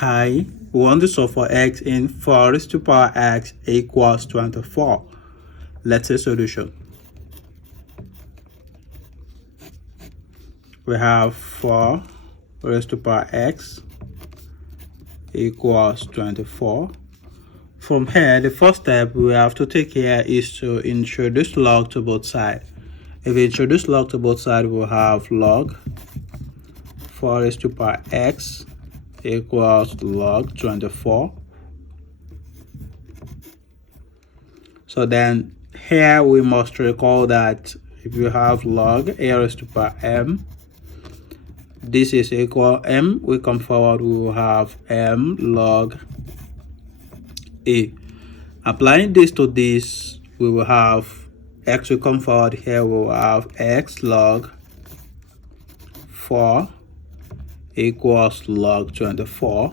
Hi, we want to solve for x in 4 raised to power x equals 24. Let's say solution. We have 4 raised to power x equals 24. From here, the first step we have to take here is to introduce log to both sides. If we introduce log to both sides, we'll have log 4 raised to power x equals log 24. So then here we must recall that if you have log a raised to power m, this is equal m, we come forward, we will have m log a. Applying this to this, we will have x will come forward, here we will have x log 4 equals log 24.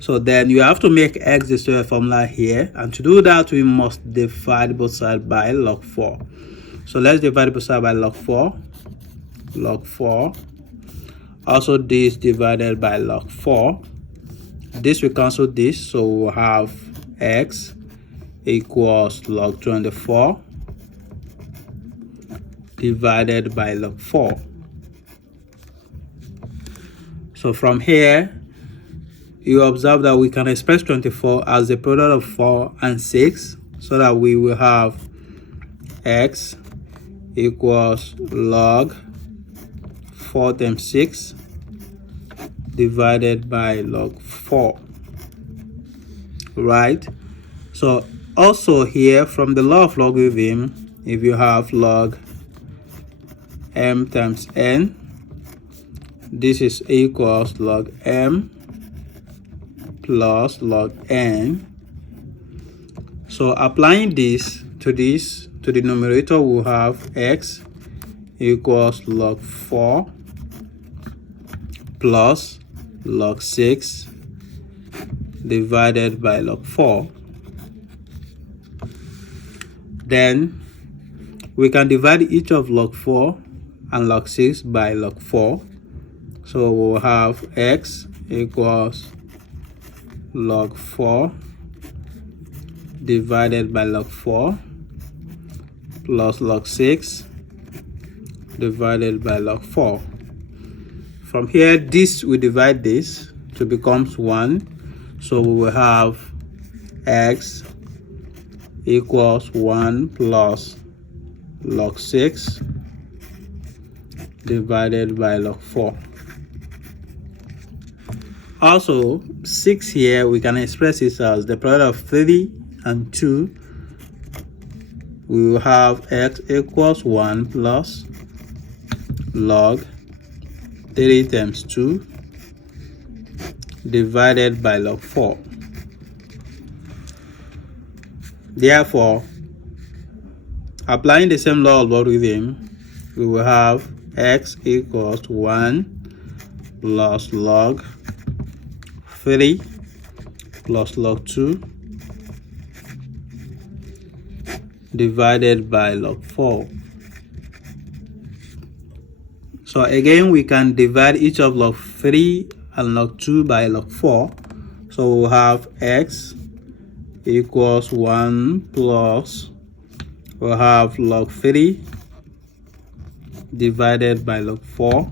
So then you have to make x the square formula here, and to do that we must divide both sides by log 4. So let's divide both sides by log 4. Log 4. Also this divided by log 4. This will cancel this, so we'll have x equals log 24 divided by log 4. So from here, you observe that we can express 24 as the product of 4 and 6, so that we will have x equals log 4 times 6 divided by log 4, right? So also here, from the law of logarithm, if you have log m times n, this is equals log m plus log n. So applying this to the numerator, we'll have x equals log 4 plus log 6 divided by log 4. Then we can divide each of log 4 and log 6 by log 4. So we'll have x equals log 4 divided by log 4 plus log 6 divided by log 4. From here, this will divide this to becomes 1. So we will have x equals 1 plus log 6 divided by log 4. Also, 6 here, we can express this as the product of 3 and 2. We will have x equals 1 plus log 3 times 2 divided by log 4. Therefore, applying the same law of logarithm, we will have x equals 1 plus log 3 plus log 2 divided by log 4. So again, we can divide each of log 3 and log 2 by log 4. So we'll have x equals 1 plus, we'll have log 3 divided by log 4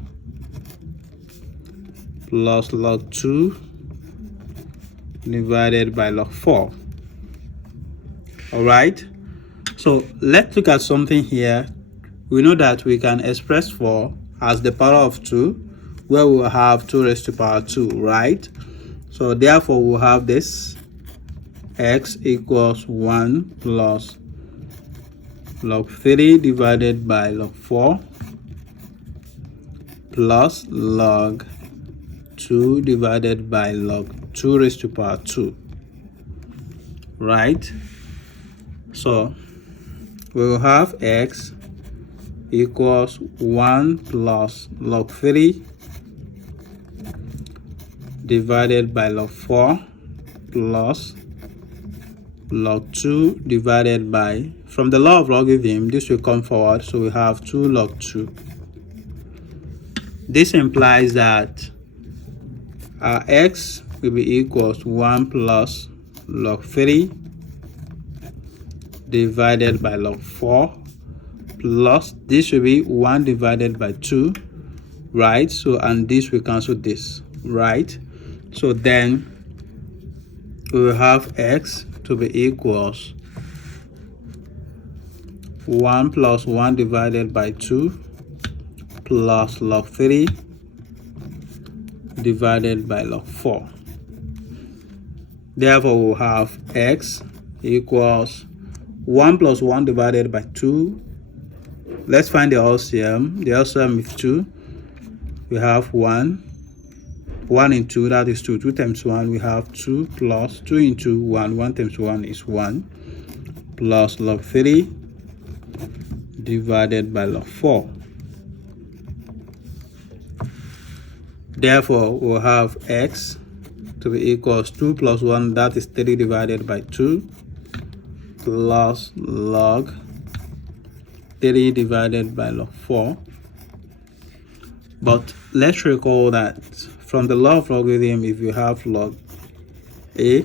plus log 2 divided by log 4. All right, so let's look at something here. We know that we can express 4 as the power of 2, where we will have 2 raised to power 2, right? So therefore we'll have this x equals 1 plus log 3 divided by log 4 plus log 2 divided by log 2 raised to power 2, right? So we will have x equals 1 plus log 3 divided by log 4 plus log 2 divided by, from the law of logarithm, this will come forward, so we have 2 log 2. This implies that our x will be equals to 1 plus log 3 divided by log 4 plus this will be 1 divided by 2, right? So, and this will cancel this, right? So then we will have x to be equals 1 plus 1 divided by 2 plus log 3 divided by log 4. Therefore, we'll have x equals 1 plus 1 divided by 2. Let's find the LCM. The LCM is 2. We have 1. 1 and 2, that is 2. 2 times 1, we have 2 plus 2 into 1. 1 times 1 is 1 plus log 3 divided by log 4. Therefore, we'll have x to be equals 2 plus 1, that is 3 divided by 2 plus log 3 divided by log 4. But let's recall that from the law of logarithm, if you have log a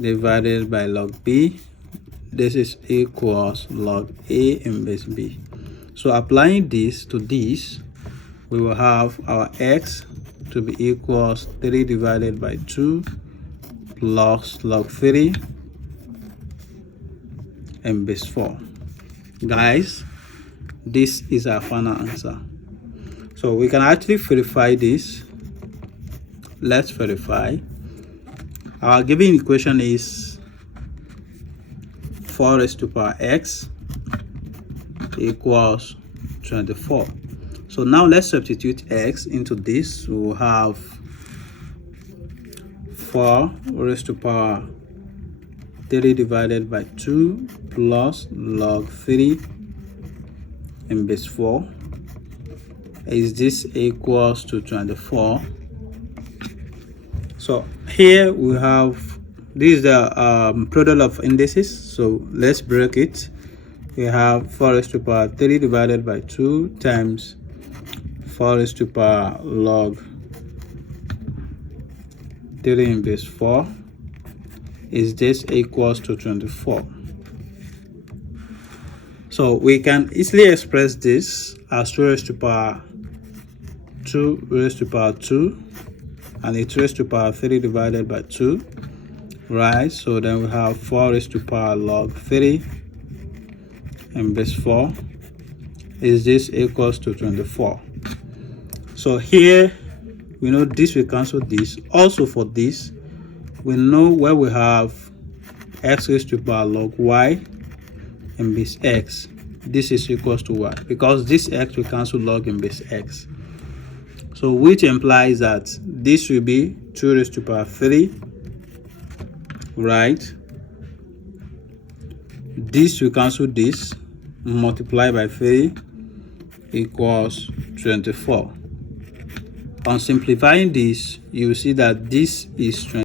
divided by log b, this is equals log a in base b. So applying this to this, we will have our x to be equals 3 divided by 2 plus log 3 and base 4. Guys, this is our final answer. So we can actually verify this. Let's verify. Our given equation is 4 raised to power x equals 24. So now let's substitute x into this. We'll have 4 raised to power 3 divided by 2 plus log 3 in base 4. Is this equals to 24? So here we have, this is the product of indices. So let's break it. We have 4 raised to power 3 divided by 2 times 4 raised to power log 3 in base 4. Is this equals to 24? So we can easily express this as 2 raised to power 2 raised to power 2 and it's raised to power 3 divided by 2, right? So then we have 4 raised to power log 3 and base 4. Is this equals to 24? So here we know this will cancel this. Also for this, we know where we have x raised to power log y and base x. This is equals to y because this x will cancel log in base x. So which implies that this will be 2 raised to power 3, right? This will cancel this, multiply by 3 equals 24. On simplifying this, you will see that this is 24.